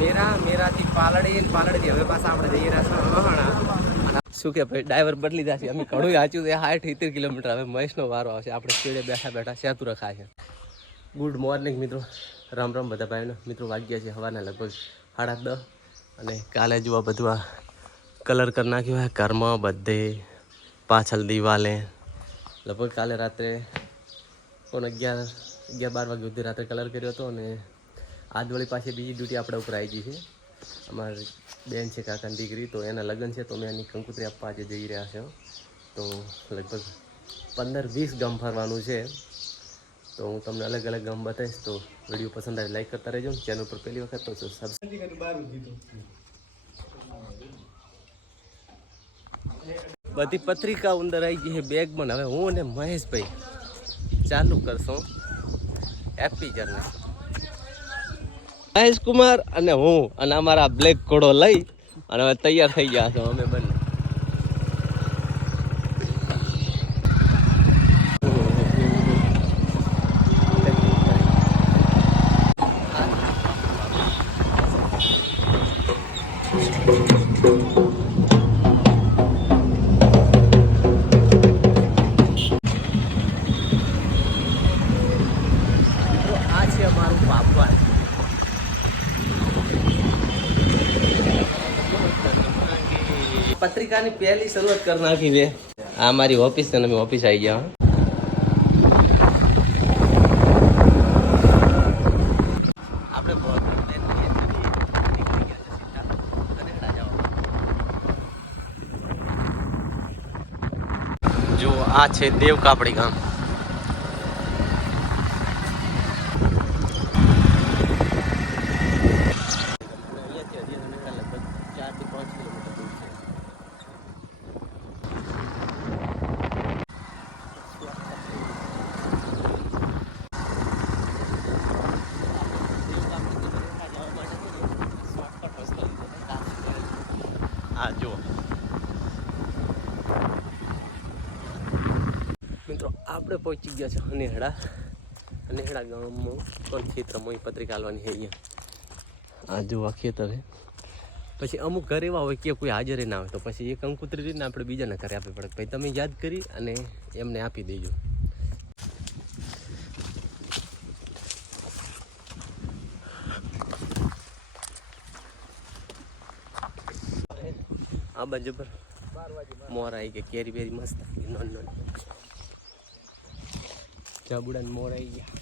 મેરાથી પાલડી હવે પાછા આપણે જઈ રહ્યા છીએ મહાણા. શું કે ભાઈ ડ્રાઈવર બદલી જશે. અમે ઘણું સાચું 60-70 કિલોમીટર. હવે મહેશનો વારો આવશે. આપણે સ્પીડે બેઠા સેતુ રખાય છે. ગુડ મોર્નિંગ મિત્રો, રામ રામ બધા ભાઈનો. મિત્રો વાગ્યા છે સવારના લગભગ 10:30 અને કાલે જો આ બધું આ કલર કરી નાખ્યું હોય ઘરમાં બધે, પાછળ દિવાલે. લગભગ કાલે રાત્રે 11-12 વાગ્યા સુધી રાત્રે કલર કર્યો હતો. અને આજ વળી પાછી બીજી ડ્યુટી આપણા ઉપર આવી ગઈ છે. અમારી બેન છે કાકાની દીકરી, તો એના લગ્ન છે, તો મેં એની કંકોત્રી આપવા આજે જઈ રહ્યા છે. તો લગભગ 15-20 ગામ ફરવાનું છે. તો હું તમને અલગ અલગ ગામ બતાવીશ. તો વિડીયો પસંદ આવે લાઈક કરતા રહેજો. ચેનલ પર પહેલી વખત તો બધી પત્રિકા અંદર આવી ગઈ છે બેગમાં. હવે હું અને મહેશભાઈ ચાલુ કરશું હેપી જર્ની. મહેશ કુમાર અને હું અને અમારા બ્લેક ઘોડો લઈ અને હવે તૈયાર થઈ ગયા છો અમે બંને. પત્રિકાની પહેલી શરૂઆત કરી નાખી છે. આ મારી ઓફિસ છે અને અમે ઓફિસ આવી ગયા. જો આ છે દેવ કાપડી ગામ. આ જુઓ મિત્રો, આપણે પહોંચી ગયા છે હનેહડા ગામમાં. પણ ખેતરમાં પત્રિકા આલવાની છે અહીંયા. આ જુઓ ખેતર છે. પછી અમુક ઘર એવા હોય કે કોઈ હાજર ના હોય, તો પછી એ કંકોત્રી રીતને આપણે બીજાના ઘરે આપવી પડે. ભાઈ તમે યાદ કરી અને એમને આપી દેજો. આ બાજુ પર મોર આવી ગયા. કેરી બેરી મસ્ત નોન જાબુડાને મોર આવી ગયા.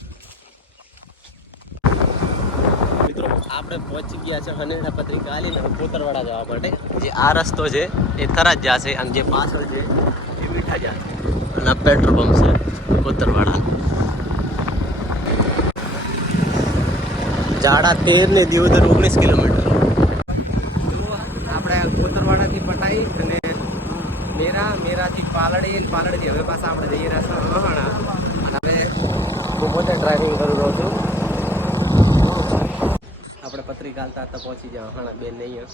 મિત્રો આપણે પહોંચી ગયા છે હનેડા પત્રિકા આલીને કોતરવાડા જવા માટે. જે આ રસ્તો છે એ થરાદ જશે અને જે પાછળ છે એ મીઠા જશે. અને આ પેટ્રોલ પંપ છે કોતરવાડા. જાડા 13 ને દિયોદર 19 કિલોમીટર. કોતરવાડાથી પટાઈ અને મેરાથી પાલડી હવે પાછા આપણે જઈ રહ્યા છીએ મહાણા. અને હવે હું પોતે ડ્રાઇવિંગ કરી રહ્યો છું. આપણે પત્રિકા હાલતા હતા પહોંચી જાય મહાણા. બેન અહીંયા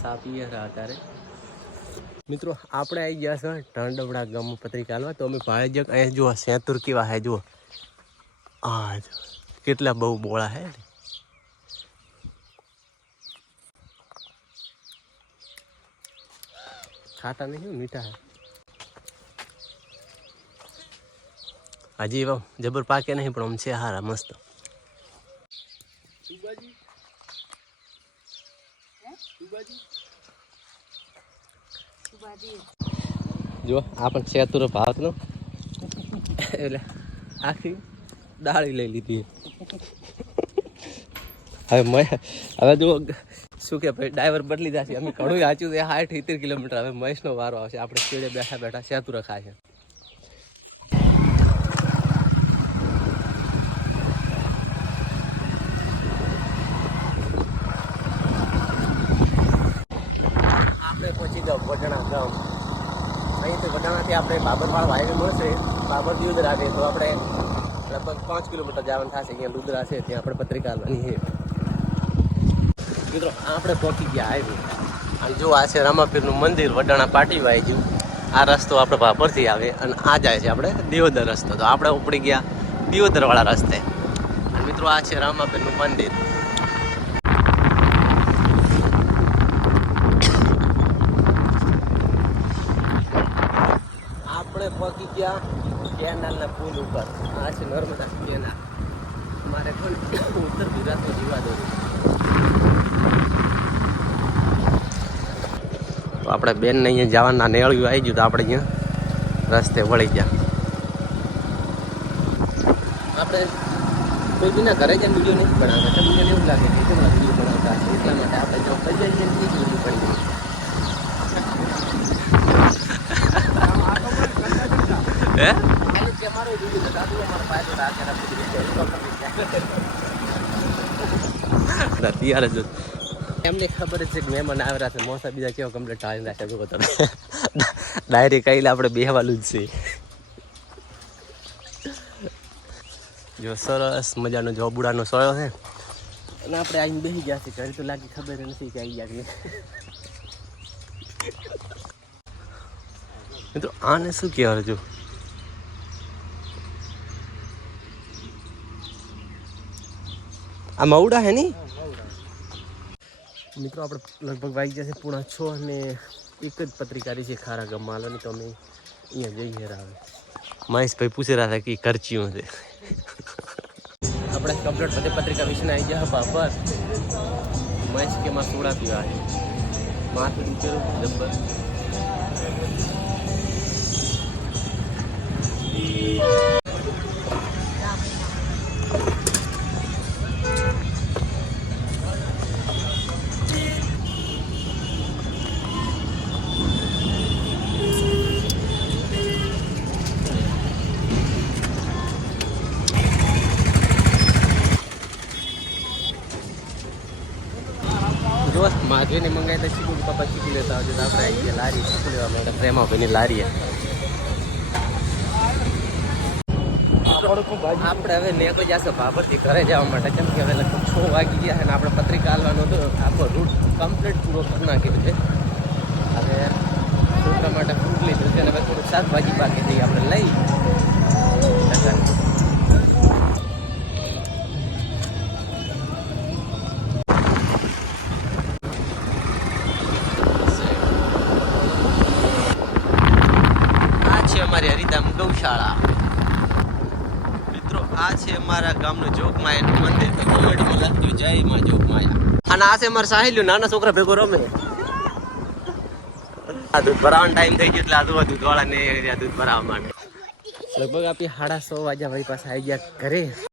સા પીએ રહ્યા અત્યારે. મિત્રો આપણે આવી ગયા છે ઢાંડવડા ગામમાં પત્રિકા હાલવા. તો અમે ભાડે જગ અહીંયા જુઓ સેતુર કેવા હે જુઓ. હા કેટલા બહુ બોળા હે. ખાટા નહીં, મીઠા હે. હજી એવા જબર પાકે નહીં પણ આમ છે હારા મસ્ત. જો આ પણ સેતુર ભાવનો એટલે આખી ડાળી લઈ લીધી. હવે જો શું કે ભાઈ ડ્રાઈવર બદલી જશે. અમે ઘણું સાચું 60-70 કિલોમીટર. હવે મહેશનો વારો આવશે. આપણે સ્પીડે બેઠા સેતુ રખાય છે. આપણે પહોંચી જાઓ વડાણા ગામ. અહીંથી વડાણાથી આપણે બાબરવાળા હાઈવે મળશે. બાબર દિયોદર આવે તો આપણે લગભગ 5 કિલોમીટર જવાનું થશે. અહીંયા લુદ્રા છે, ત્યાં આપણે પત્રિકા આલવાની છે. મિત્રો આપણે પહોંચી ગયા હાઈવે. અને જો આ છે રામાપીરનું મંદિર વડાણા પાટી વાય ગયું. આ રસ્તો આપણે ભાભરથી આવે અને આ જાય છે આપણે દિયોદર રસ્તો. તો આપણે ઉપડી ગયા દિયોદરવાળા રસ્તે. અને મિત્રો આ છે રામાપીરનું મંદિર. પટેલના પુલ ઉપર આ છે નર્મદા કેનાલ. મારે પણ ઉત્તર ગુજરાતનો જીવા દો. તો આપણે બેનને અહીંયા જવાના નેળિયું આવી ગયું તો આપણે અહીંયા રસ્તે વળી ગયા. આપણે કોઈ બીના ઘરે જઈને વિડીયો નથી બનાવતા. તમને એવું લાગે કે કેમ વિડીયો બનાવતા હશે, એટલા માટે આપણે જો ફરી જઈને વિડીયો પડી ગયું. હે મારો વિડીયો દાદુ અમારો ફાયદો ત્યારે જ એમને ખબર જ છે કે મહેમાન આવ્યા છે. મોસા બીજા કેવા કમ્પ્લીટ ટાળી નાખે જો તમે ડાયરેક્ટ કહીને આપણે બેહવાલું જ છે. જો સરસ મજાનો જોબુડાનો સોયો છે અને આપણે આવીને બેસી ગયા છે. ઘરે તો લાગી ખબર નથી કે આવી ગયા કે મિત્રો આને શું કહેવાય? જો આ મવડા હે ની મિત્રો. આપણે લગભગ વાગી જશે 6:30 અને એક જ પત્રિકારી છે ખારા ગામમાં હાલવાની. તો અમે અહીંયા જઈએ રાવે. મહેશભાઈ પૂછી રહ્યા હતા કે કરચીઓ છે. આપણે કમ્પ્લીટ બધી પત્રિકા વિશે આવી ગયા બાબર. મહેશ કે માં સોડા પીવા છે. માથું રૂપિયો જબ્બર. દોસ્ત માધવીને મંગાવી તો શીખું પપ્પા શીખી લેતા હોય તો આપણે આવી ગયા લારી શીખી લેવા માટે પ્રેમાભાઈની લારીએ. આપણે હવે નેકો જશે બાબરથી ઘરે જવા માટે, કેમ કે હવે લગભગ 6 વાગી ગયા અને આપણે પત્રિકા હાલવાનો હતો. આખો રૂટ કમ્પ્લીટ પૂરો કરી નાખ્યો છે. હવે છોકરા માટે ફ્રૂટ લીધું છે અને હવે થોડુંક શાકભાજી બાકી થઈ આપણે લઈ. અમારી હરિધામ ગૌશાળા મિત્રો. આ છે અમારા ગામનું જોગમાયાનું મંદિર. તો કોમેડીમાં લખ્યું જય માં જોગમાયા. અને આ છે અમારા સાહેલ્યું નાના છોકરા ભેગો રમે. આ દૂધ ભરાવાનો ટાઈમ થઈ ગયો એટલે આ દૂધવાળાને દૂધ ભરાવવા માટે લગભગ આપી 6:30 વાગ્યા ભાઈ પાસે આવી ગયા ઘરે.